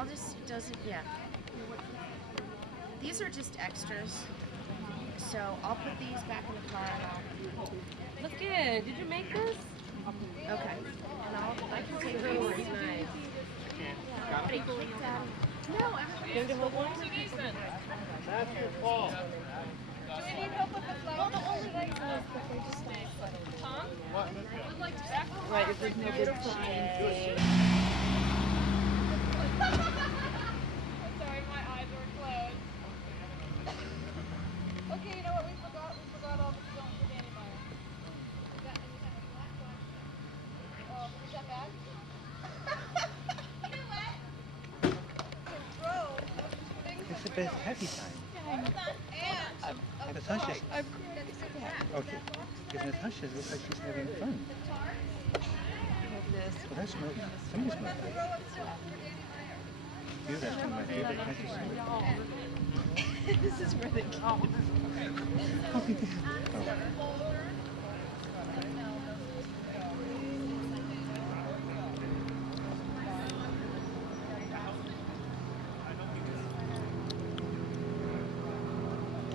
I'll just, doesn't, yeah. These are just extras. So I'll put these back in the car and I'll... Look good. Did you make this? Okay. And I can take these. Nice. No, I'm going to hold one. That's your fault. Do we need help with the flowers? Well, the only thing is that they just stay. Huh? What? Right, if there's no good time. Sorry, my eyes were closed. Okay, you know what we forgot? We forgot all the don't put anybody. Oh, is that bad? It's the best happy time. Natasha. Okay. Because Natasha looks like she's having fun. Well, that's no. Somebody's not good. You, that's one of my favorite kinds of sweet. This is where they go. Oh.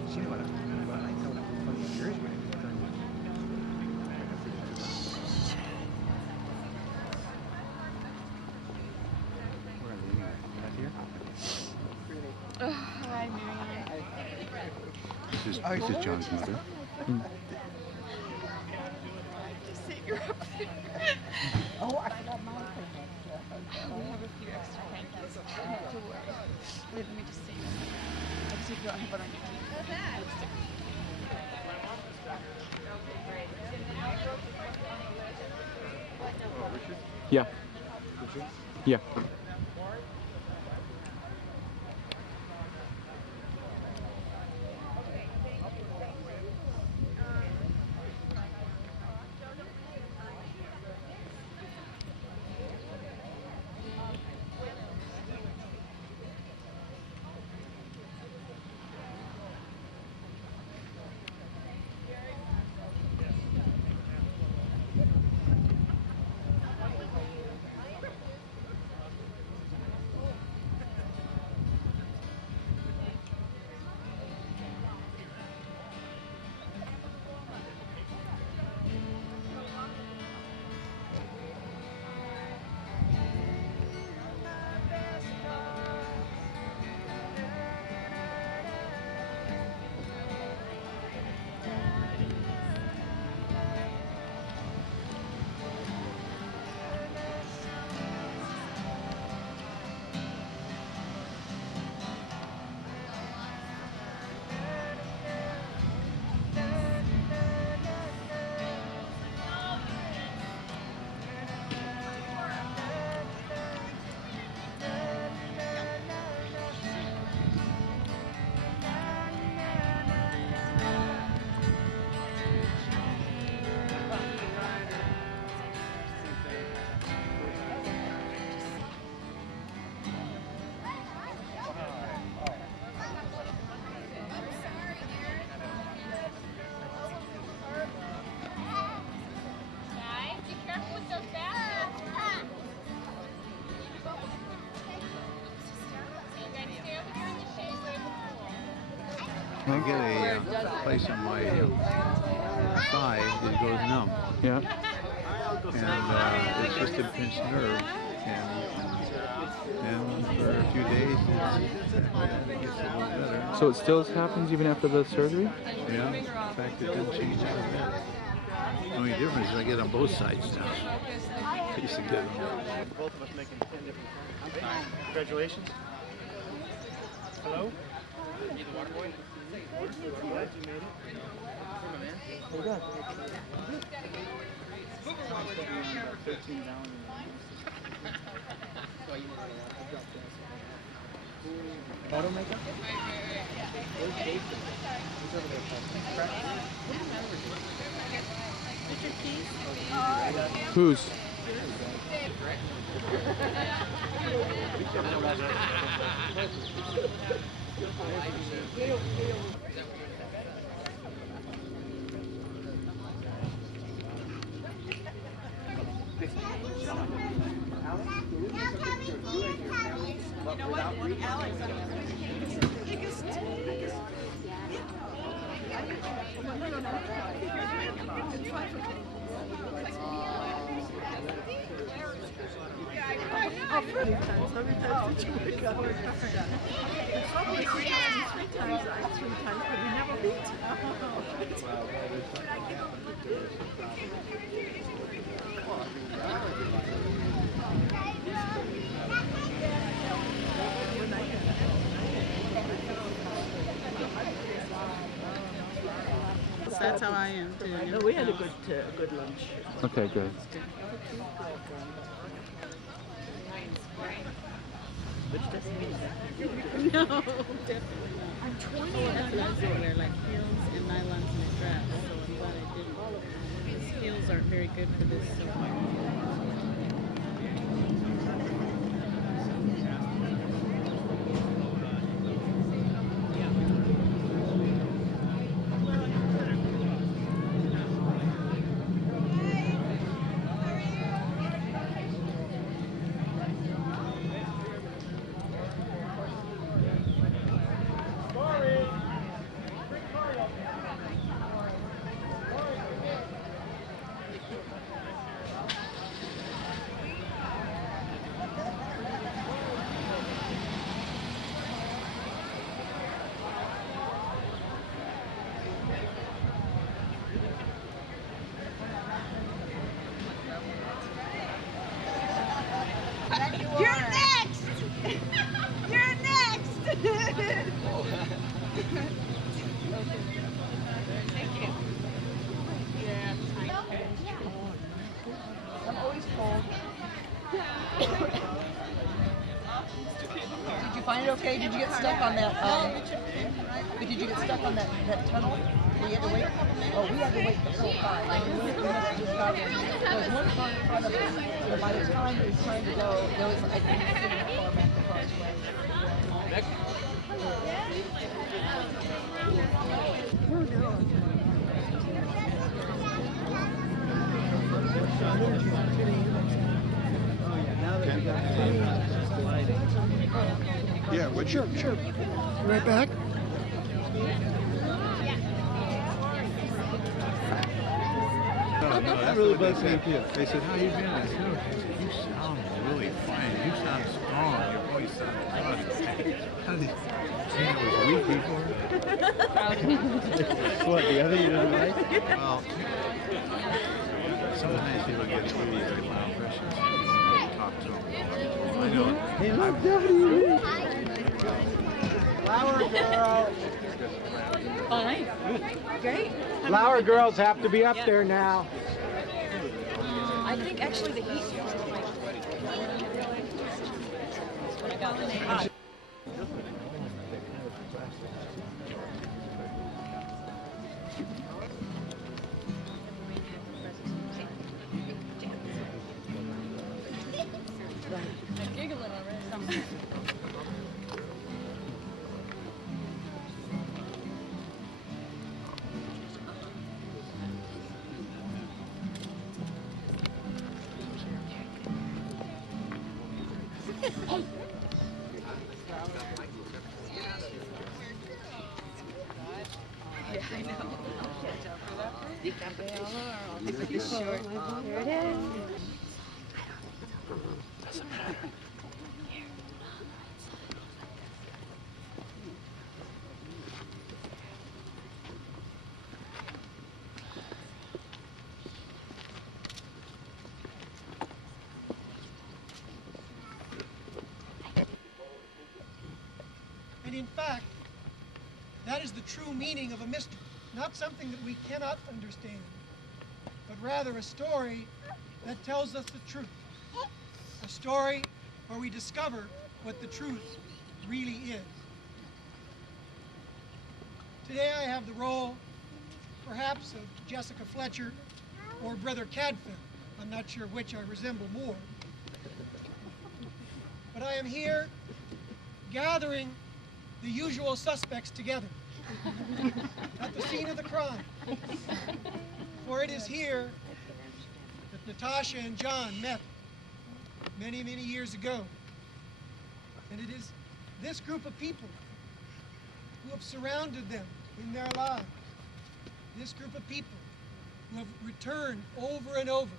You know what I thought was funny years when it was done. Where are we? Right here? Hi, Marin. This is John's mother. Just sit your up there. Oh, I forgot my thing. We have a few extra pancakes. Don't worry. Wait, let me just see. Let's see if you don't have it on your teeth. Yeah. Yeah. I get a place on my thigh that goes numb. Yeah. And it's just a pinched nerve. And for a few days, it gets a little better. So it still happens even after the surgery? Yeah. In fact, it didn't change that bit. The only difference is I get on both sides now. I used to get them. Both of us making 10 different. Congratulations. Hello? You the water boy? I'm glad you made it. How you doing? Auto makeup? Whose? That's how I am too. No, we had a good lunch. Okay, good. Which doesn't mean that. No, definitely not. I'm 20. That's what I was gonna wear, like heels and nylons and a dress. So I'm glad I didn't. These heels aren't very good for this. So You're next! You're next! Thank you. I'm always cold. Did you find it okay? Did you get stuck on that? Did you get stuck on that tunnel? We had to wait. Oh, we had to wait the full time. We must have just got in. There was one car in front of us. So by the time it was time to go, there was I think sitting that far back the cars went. Yeah, well, sure. Right back. No, that really bugs me too. They said, how you been? I said, okay. You sound really fine. You sound strong. Your voice sounds good. How did you was weak before? What, the other you didn't like? Well, sometimes people get really very loud impressions. Talk to them. I know. Hey, look, Daddy. Flower girl. Fine. Great. Flower girls have to be up there now. I think actually the heat feels like when I got hot. Giggling already. Yeah, I know. They all are. I'll think with this short. Here it is. Doesn't matter. And in fact, that is the true meaning of a mystery, not something that we cannot understand, but rather a story that tells us the truth. A story where we discover what the truth really is. Today I have the role, perhaps, of Jessica Fletcher or Brother Cadfael. I'm not sure which I resemble more. But I am here gathering the usual suspects together at the scene of the crime. For it is here that Natasha and John met many, many years ago. And it is this group of people who have surrounded them in their lives, this group of people who have returned over and over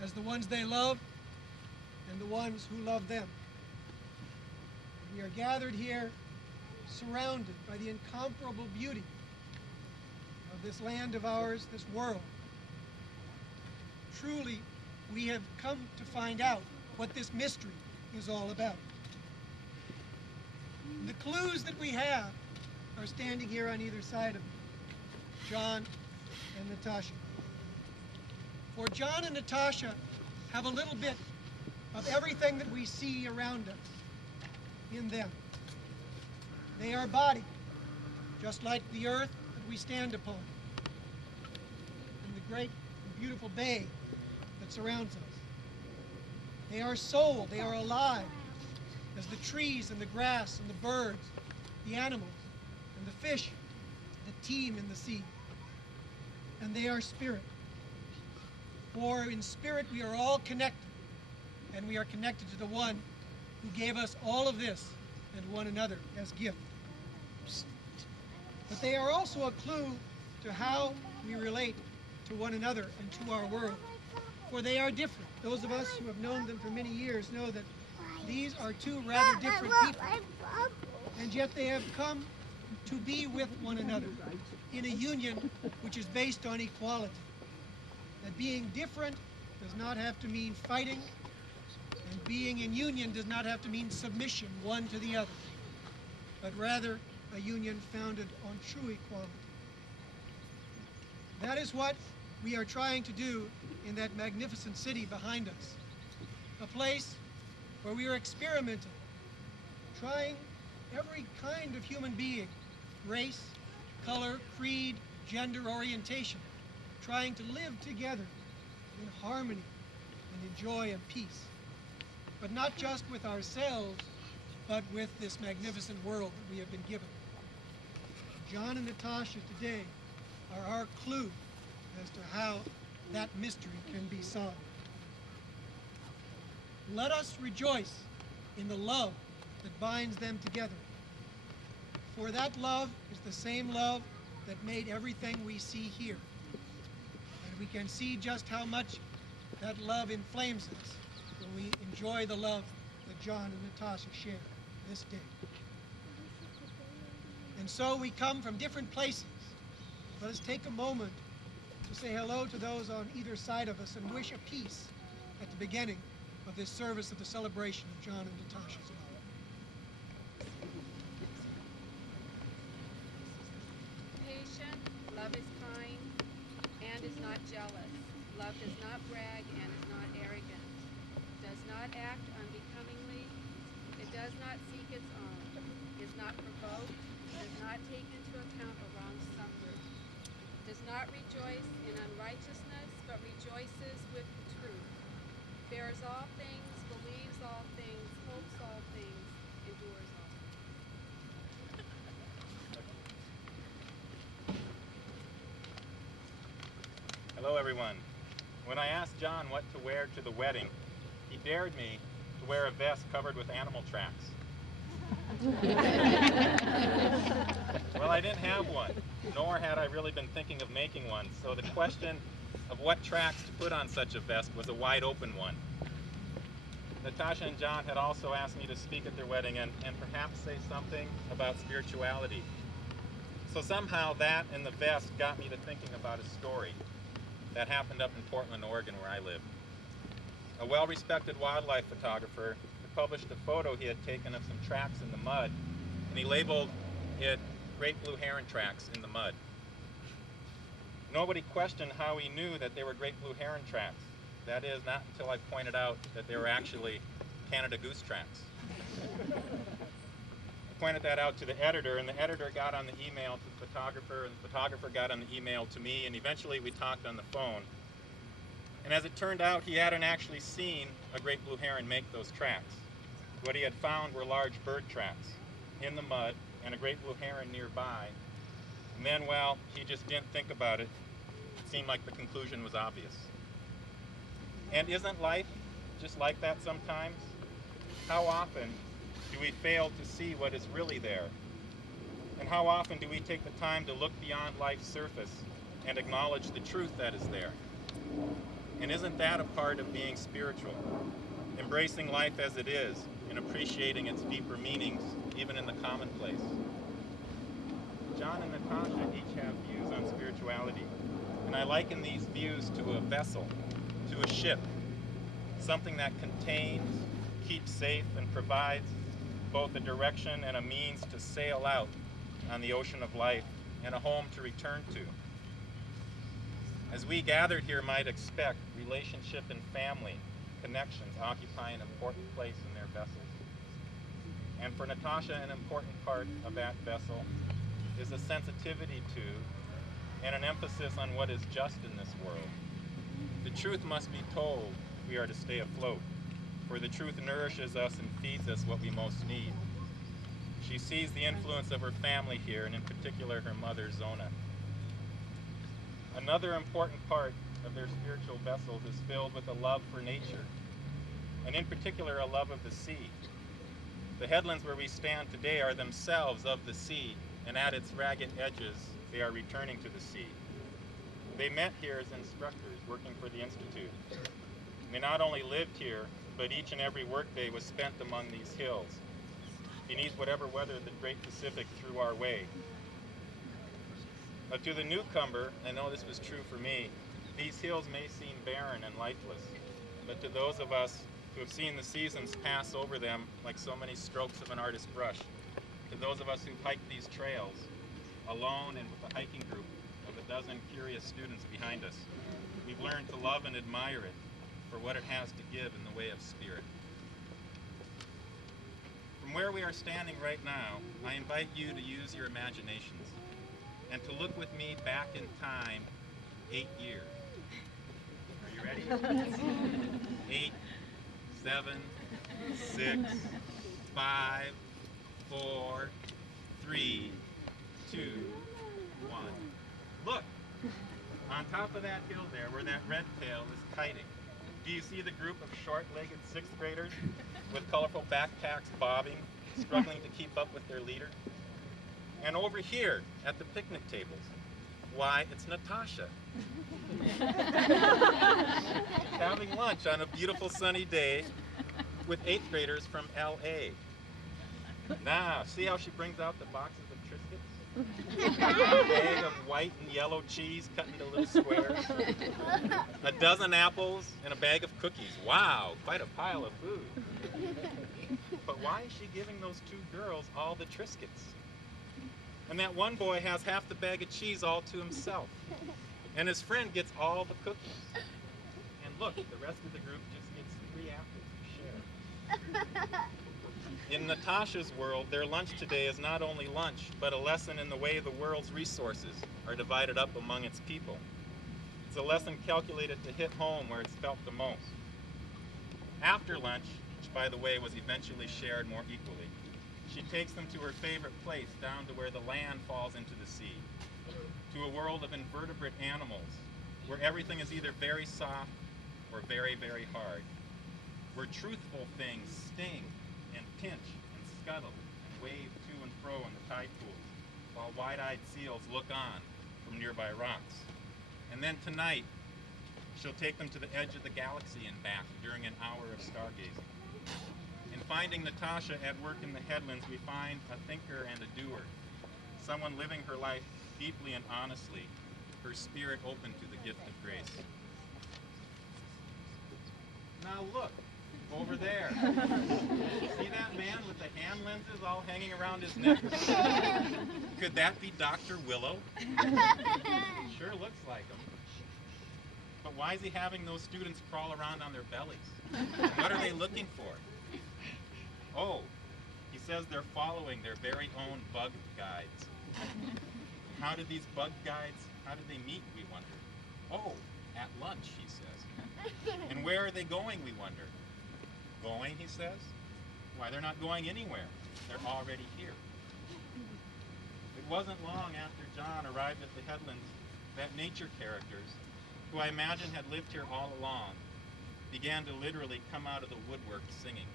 as the ones they love and the ones who love them. We are gathered here surrounded by the incomparable beauty of this land of ours, this world. Truly, we have come to find out what this mystery is all about. The clues that we have are standing here on either side of me, John and Natasha. For John and Natasha have a little bit of everything that we see around us in them. They are body, just like the earth that we stand upon, and the great and beautiful bay that surrounds us. They are soul, they are alive, as the trees and the grass and the birds, the animals and the fish that teem in the sea. And they are spirit. For in spirit we are all connected, and we are connected to the one who gave us all of this and one another as gift. But they are also a clue to how we relate to one another and to our world. For they are different. Those of us who have known them for many years know that these are two rather different people. And yet they have come to be with one another in a union which is based on equality. That being different does not have to mean fighting, and being in union does not have to mean submission one to the other, but rather a union founded on true equality. That is what we are trying to do in that magnificent city behind us, a place where we are experimenting, trying every kind of human being, race, color, creed, gender, orientation, trying to live together in harmony and in joy and peace, but not just with ourselves, but with this magnificent world that we have been given. John and Natasha today are our clue as to how that mystery can be solved. Let us rejoice in the love that binds them together. For that love is the same love that made everything we see here. And we can see just how much that love inflames us when we enjoy the love that John and Natasha share this day. And so we come from different places. Let us take a moment to say hello to those on either side of us and wish a peace at the beginning of this service of the celebration of John and Natasha's love. Patient, love is kind, and is not jealous. Love does not brag and is not arrogant. Does not act unbecomingly. It does not seek its own. Is not provoked. Does not take into account a wrong suffered. Does not rejoice in unrighteousness, but rejoices with the truth. Bears all things, believes all things, hopes all things, endures all things. Hello, everyone. When I asked John what to wear to the wedding, he dared me to wear a vest covered with animal tracks. Well, I didn't have one, nor had I really been thinking of making one, so the question of what tracks to put on such a vest was a wide open one. Natasha and John had also asked me to speak at their wedding and perhaps say something about spirituality. So somehow that and the vest got me to thinking about a story that happened up in Portland, Oregon, where I live. A well-respected wildlife photographer published a photo he had taken of some tracks in the mud, and he labeled it great blue heron tracks in the mud. Nobody questioned how he knew that they were great blue heron tracks. That is, not until I pointed out that they were actually Canada goose tracks. I pointed that out to the editor, and the editor got on the email to the photographer, and the photographer got on the email to me, and eventually we talked on the phone. And as it turned out, he hadn't actually seen a great blue heron make those tracks. What he had found were large bird tracks in the mud and a great blue heron nearby. And then, well, he just didn't think about it. It seemed like the conclusion was obvious. And isn't life just like that sometimes? How often do we fail to see what is really there? And how often do we take the time to look beyond life's surface and acknowledge the truth that is there? And isn't that a part of being spiritual? Embracing life as it is and appreciating its deeper meanings, even in the commonplace. John and Natasha each have views on spirituality, and I liken these views to a vessel, to a ship, something that contains, keeps safe, and provides both a direction and a means to sail out on the ocean of life and a home to return to. As we gathered here might expect, relationship and family connections occupy an important place in their vessels. And for Natasha, an important part of that vessel is a sensitivity to and an emphasis on what is just in this world. The truth must be told if we are to stay afloat, for the truth nourishes us and feeds us what we most need. She sees the influence of her family here, and in particular her mother, Zona. Another important part of their spiritual vessels is filled with a love for nature, and in particular a love of the sea. The headlands where we stand today are themselves of the sea, and at its ragged edges they are returning to the sea. They met here as instructors working for the Institute. They not only lived here, but each and every workday was spent among these hills, beneath whatever weather the great Pacific threw our way. But to the newcomer, I know this was true for me, these hills may seem barren and lifeless, but to those of us who have seen the seasons pass over them like so many strokes of an artist's brush, to those of us who've hiked these trails, alone and with a hiking group of a dozen curious students behind us, we've learned to love and admire it for what it has to give in the way of spirit. From where we are standing right now, I invite you to use your imaginations and to look with me back in time 8 years. Are you ready? 8, 7, 6, 5, 4, 3, 2, 1. Look! On top of that hill there, where that red tail is kiting, do you see the group of short-legged 6th graders with colorful backpacks bobbing, struggling to keep up with their leader? And over here at the picnic tables, why, it's Natasha. Having lunch on a beautiful sunny day with 8th graders from LA. Now, see how she brings out the boxes of Triscuits? A bag of white and yellow cheese cut into little squares. A dozen apples and a bag of cookies. Wow, quite a pile of food. But why is she giving those 2 girls all the Triscuits? And that one boy has half the bag of cheese all to himself. And his friend gets all the cookies. And look, the rest of the group just gets 3 apples to share. In Natasha's world, their lunch today is not only lunch, but a lesson in the way the world's resources are divided up among its people. It's a lesson calculated to hit home where it's felt the most. After lunch, which by the way was eventually shared more equally, she takes them to her favorite place, down to where the land falls into the sea, to a world of invertebrate animals, where everything is either very soft or very, very hard, where truthful things sting and pinch and scuttle and wave to and fro in the tide pools, while wide-eyed seals look on from nearby rocks. And then tonight, she'll take them to the edge of the galaxy and back during an hour of stargazing. In finding Natasha at work in the Headlands, we find a thinker and a doer, someone living her life deeply and honestly, her spirit open to the gift of grace. Now look, over there. See that man with the hand lenses all hanging around his neck? Could that be Dr. Willow? Sure looks like him. But why is he having those students crawl around on their bellies? What are they looking for? Oh, he says they're following their very own bug guides. How did these bug guides, how did they meet, we wonder? Oh, at lunch, he says. And where are they going, we wonder? Going, he says? Why, they're not going anywhere. They're already here. It wasn't long after John arrived at the Headlands that nature characters, who I imagine had lived here all along, began to literally come out of the woodwork singing.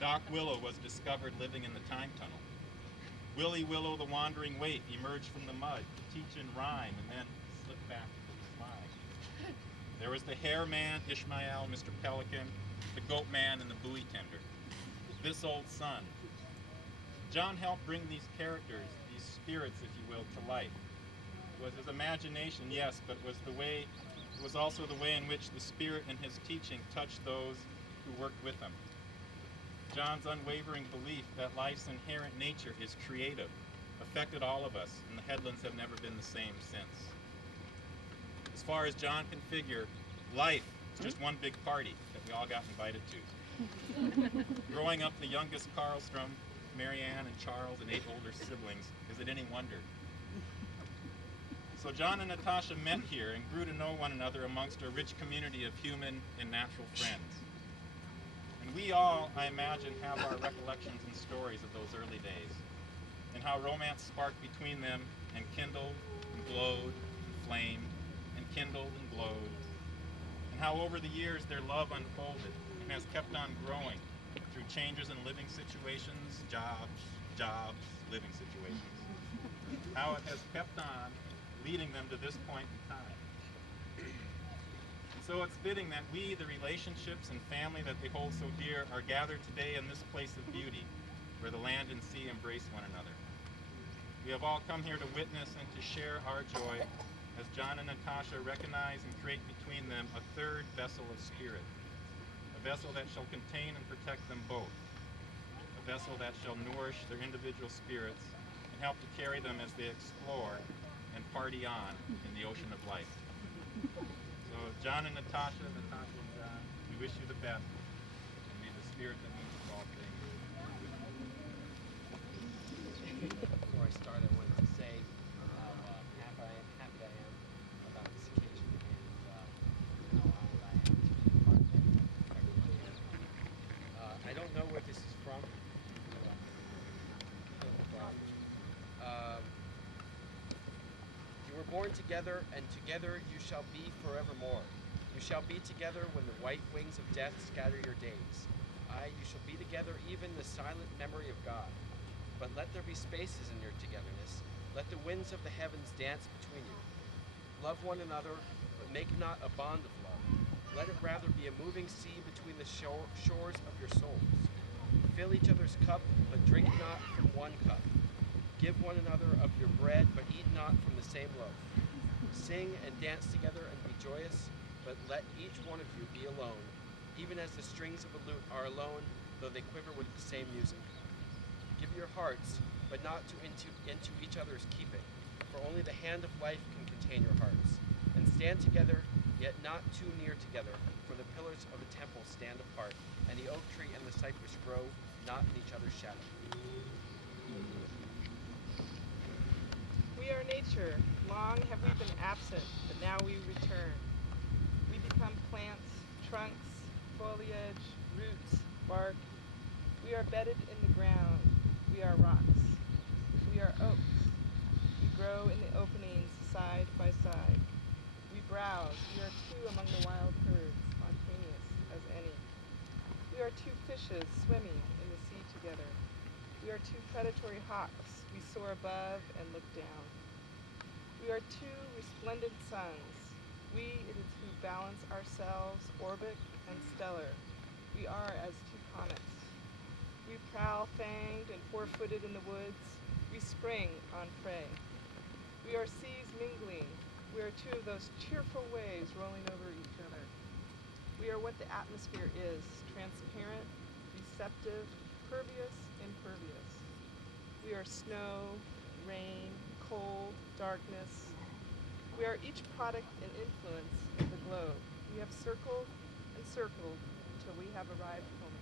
Doc Willow was discovered living in the time tunnel. Willie Willow, the wandering waif, emerged from the mud to teach in rhyme and then slipped back into the slime. There was the hair man, Ishmael, Mr. Pelican, the goat man, and the buoy tender. This old son. John helped bring these characters, these spirits, if you will, to life. It was his imagination, yes, but it was also the way in which the Spirit in his teaching touched those who worked with him. John's unwavering belief that life's inherent nature is creative affected all of us, and the Headlands have never been the same since. As far as John can figure, life is just one big party that we all got invited to. Growing up the youngest Carlstrom, Marianne and Charles and 8 older siblings, is it any wonder? So John and Natasha met here and grew to know one another amongst a rich community of human and natural friends. And we all, I imagine, have our recollections and stories of those early days, and how romance sparked between them and kindled and glowed and flamed and kindled and glowed, and how over the years their love unfolded and has kept on growing through changes in living situations, jobs, living situations. How it has kept on leading them to this point in time. So it's fitting that we, the relationships and family that they hold so dear, are gathered today in this place of beauty, where the land and sea embrace one another. We have all come here to witness and to share our joy as John and Natasha recognize and create between them a third vessel of spirit, a vessel that shall contain and protect them both, a vessel that shall nourish their individual spirits and help to carry them as they explore and party on in the ocean of life. So John and Natasha and John, we wish you the best, and may the spirit that moves all things. Before I start, I wanted to say how happy I am about this occasion and how honored I am to be part of everyone here. I don't know where this is from. You were born together, and together you shall be forevermore. You shall be together when the white wings of death scatter your days. Aye, you shall be together even the silent memory of God. But let there be spaces in your togetherness. Let the winds of the heavens dance between you. Love one another, but make not a bond of love. Let it rather be a moving sea between the shores of your souls. Fill each other's cup, but drink not from one cup. Give one another of your bread, but eat not from the same loaf. Sing and dance together and be joyous, but let each one of you be alone, even as the strings of a lute are alone, though they quiver with the same music. Give your hearts, but not into each other's keeping, for only the hand of life can contain your hearts. And stand together, yet not too near together, for the pillars of the temple stand apart, and the oak tree and the cypress grow not in each other's shadow. We are nature. Long have we been absent, but now we return. We become plants, trunks, foliage, roots, bark. We are bedded in the ground. We are rocks. We are oaks. We grow in the openings side by side. We browse. We are two among the wild herds, spontaneous as any. We are two fishes swimming in the sea together. We are two predatory hawks. We soar above and look down. We are two resplendent suns. We it is who balance ourselves, orbic and stellar. We are as two comets. We prowl fanged and four-footed in the woods. We spring on prey. We are seas mingling. We are two of those cheerful waves rolling over each other. We are what the atmosphere is, transparent, receptive, pervious, impervious. We are snow, rain, cold, darkness. We are each product and influence of the globe. We have circled and circled until we have arrived home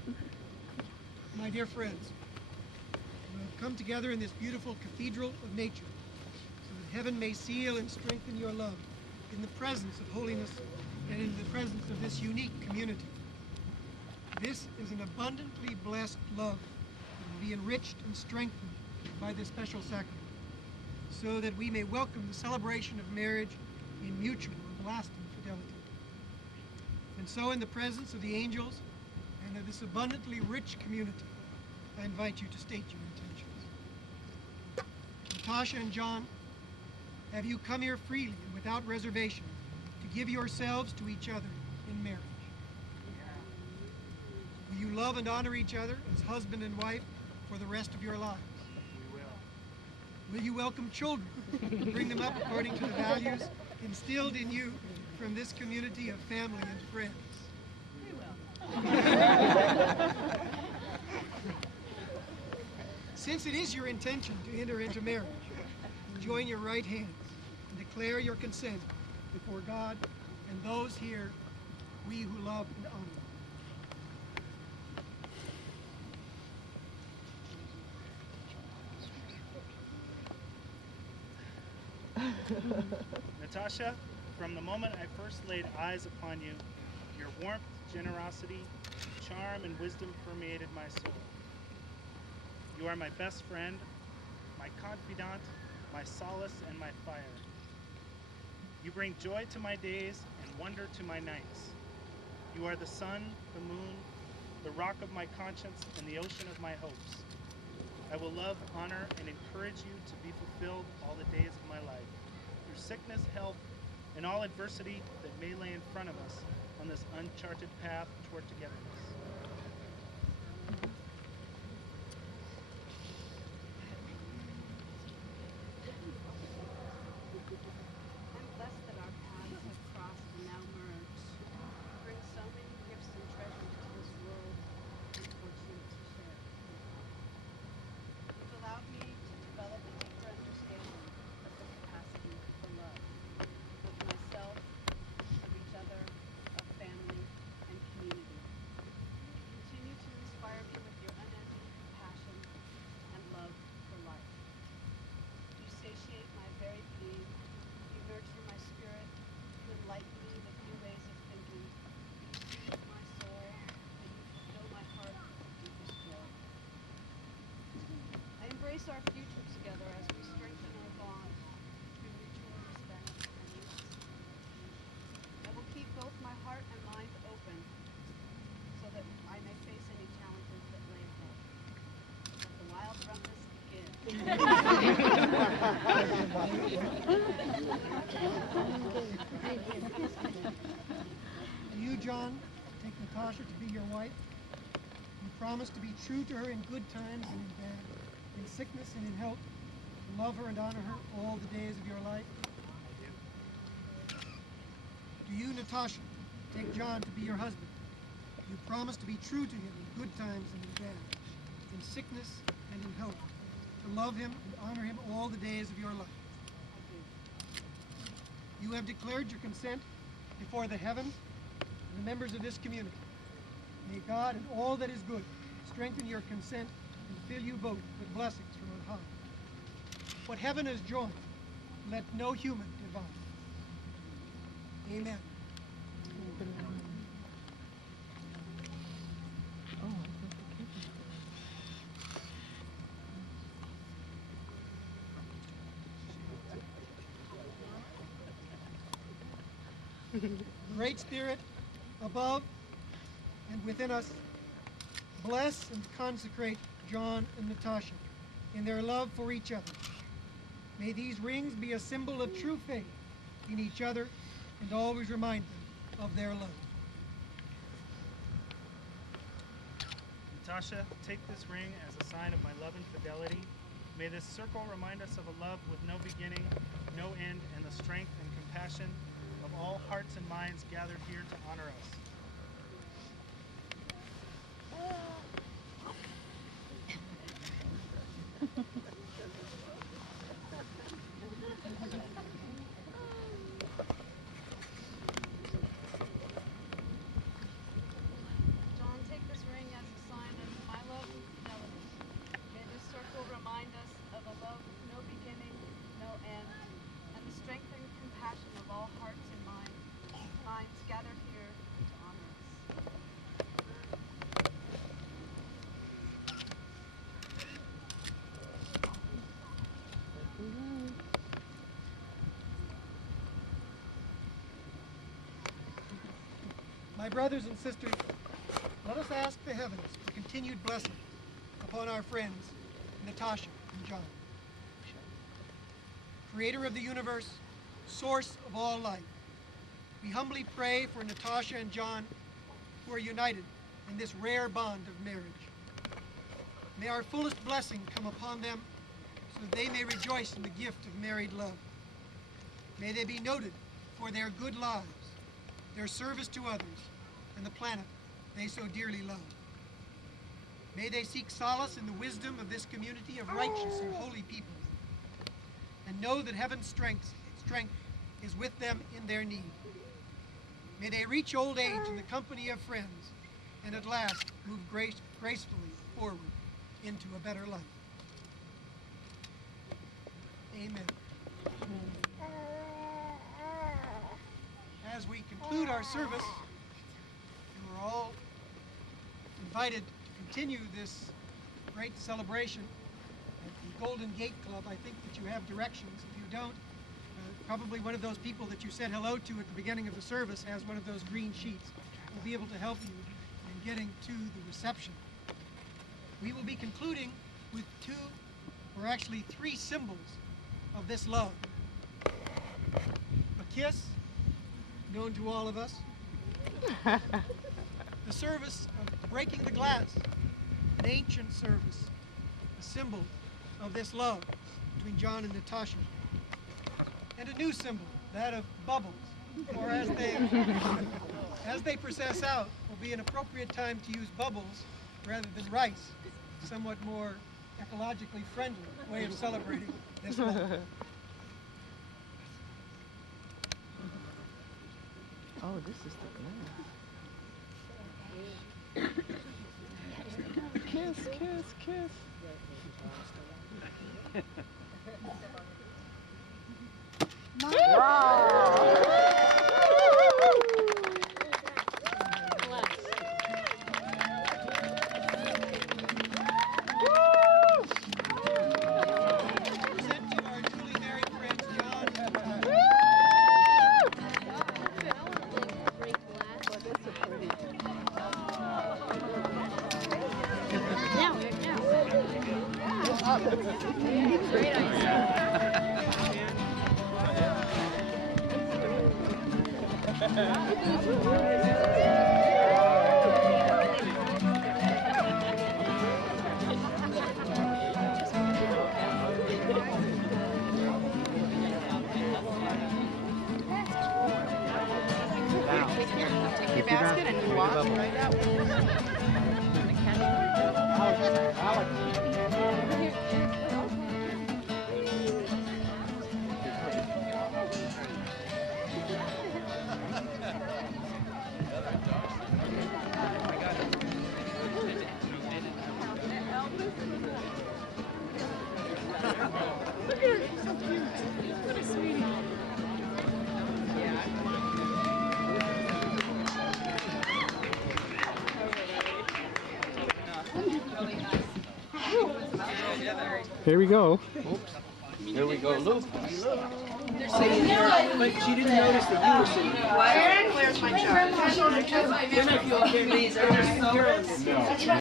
again. My dear friends, we have come together in this beautiful cathedral of nature so that heaven may seal and strengthen your love in the presence of holiness and in the presence of this unique community. This is an abundantly blessed love that will be enriched and strengthened by this special sacrament, so that we may welcome the celebration of marriage in mutual and lasting fidelity. And so, in the presence of the angels and of this abundantly rich community, I invite you to state your intentions. Natasha and John, have you come here freely and without reservation to give yourselves to each other in marriage? Will you love and honor each other as husband and wife for the rest of your lives? We will. Will you welcome children and bring them up according to the values instilled in you from this community of family and friends? Since it is your intention to enter into marriage, join your right hands and declare your consent before God and those here, we who love and honor. Natasha, from the moment I first laid eyes upon you, your warmth, generosity, charm, and wisdom permeated my soul. You are my best friend, my confidant, my solace, and my fire. You bring joy to my days and wonder to my nights. You are the sun, the moon, the rock of my conscience, and the ocean of my hopes. I will love, honor, and encourage you to be fulfilled all the days of my life, through sickness, health, and all adversity that may lay in front of us on this uncharted path toward togetherness. I'm blessed that our paths have crossed and now merged. You bring so many gifts and treasures to this world I'm fortunate to share. You've allowed me to develop a deeper understanding of the capacity for love, of myself, of each other, of family, and community. You continue to inspire me with your unending compassion and love for life. You satiate my very being. You nurture my spirit. You enlighten me with new ways of thinking. You soothe my soul, and you fulfill my heart with deepest joy. I embrace our future together as we strengthen our bond through mutual respect and trust. I will keep both my heart and mind open so that I may face any challenges that lay ahead. Let the wild rumpus begin. And you, John, take Natasha to be your wife. You promise to be true to her in good times and in bad, in sickness and in health, to love her and honor her all the days of your life. Do you, Natasha, take John to be your husband? You promise to be true to him in good times and in bad, in sickness and in health, to love him and honor him all the days of your life. You have declared your consent before the heavens and the members of this community. May God and all that is good strengthen your consent and fill you both with blessings from on high. What heaven has joined, let no human divide. Amen. Great Spirit, above and within us, bless and consecrate John and Natasha in their love for each other. May these rings be a symbol of true faith in each other and always remind them of their love. Natasha, take this ring as a sign of my love and fidelity. May this circle remind us of a love with no beginning, no end, and the strength and compassion of all hearts and minds gathered here to honor us. John, take this ring as a sign of my love and fidelity. May this circle remind us of a love with no beginning, no end, and the strength and compassion of all hearts and minds gathered here to honor My brothers and sisters, let us ask the heavens for continued blessing upon our friends, Natasha and John. Creator of the universe, source of all life, we humbly pray for Natasha and John, who are united in this rare bond of marriage. May our fullest blessing come upon them so that they may rejoice in the gift of married love. May they be noted for their good lives, their service to others, and the planet they so dearly love. May they seek solace in the wisdom of this community of righteous and holy people, and know that heaven's strength is with them in their need. May they reach old age in the company of friends, and at last move gracefully forward into a better life. Amen. As we conclude our service, you are all invited to continue this great celebration at the Golden Gate Club. I think that you have directions. If you don't, probably one of those people that you said hello to at the beginning of the service has one of those green sheets. Will be able to help you in getting to the reception. We will be concluding with two, or actually three, symbols of this love. A kiss, known to all of us. The service of breaking the glass, an ancient service, a symbol of this love between John and Natasha. And a new symbol, that of bubbles, or as they process out, will be an appropriate time to use bubbles rather than rice, somewhat more ecologically friendly way of celebrating this love. Oh, this is the glass. Kiss, kiss, kiss. Take your basket and you walk right out. Here we go. Here we go, Luke. But she didn't notice that you were sitting there. Marin, where's my chart? Then I feel okay.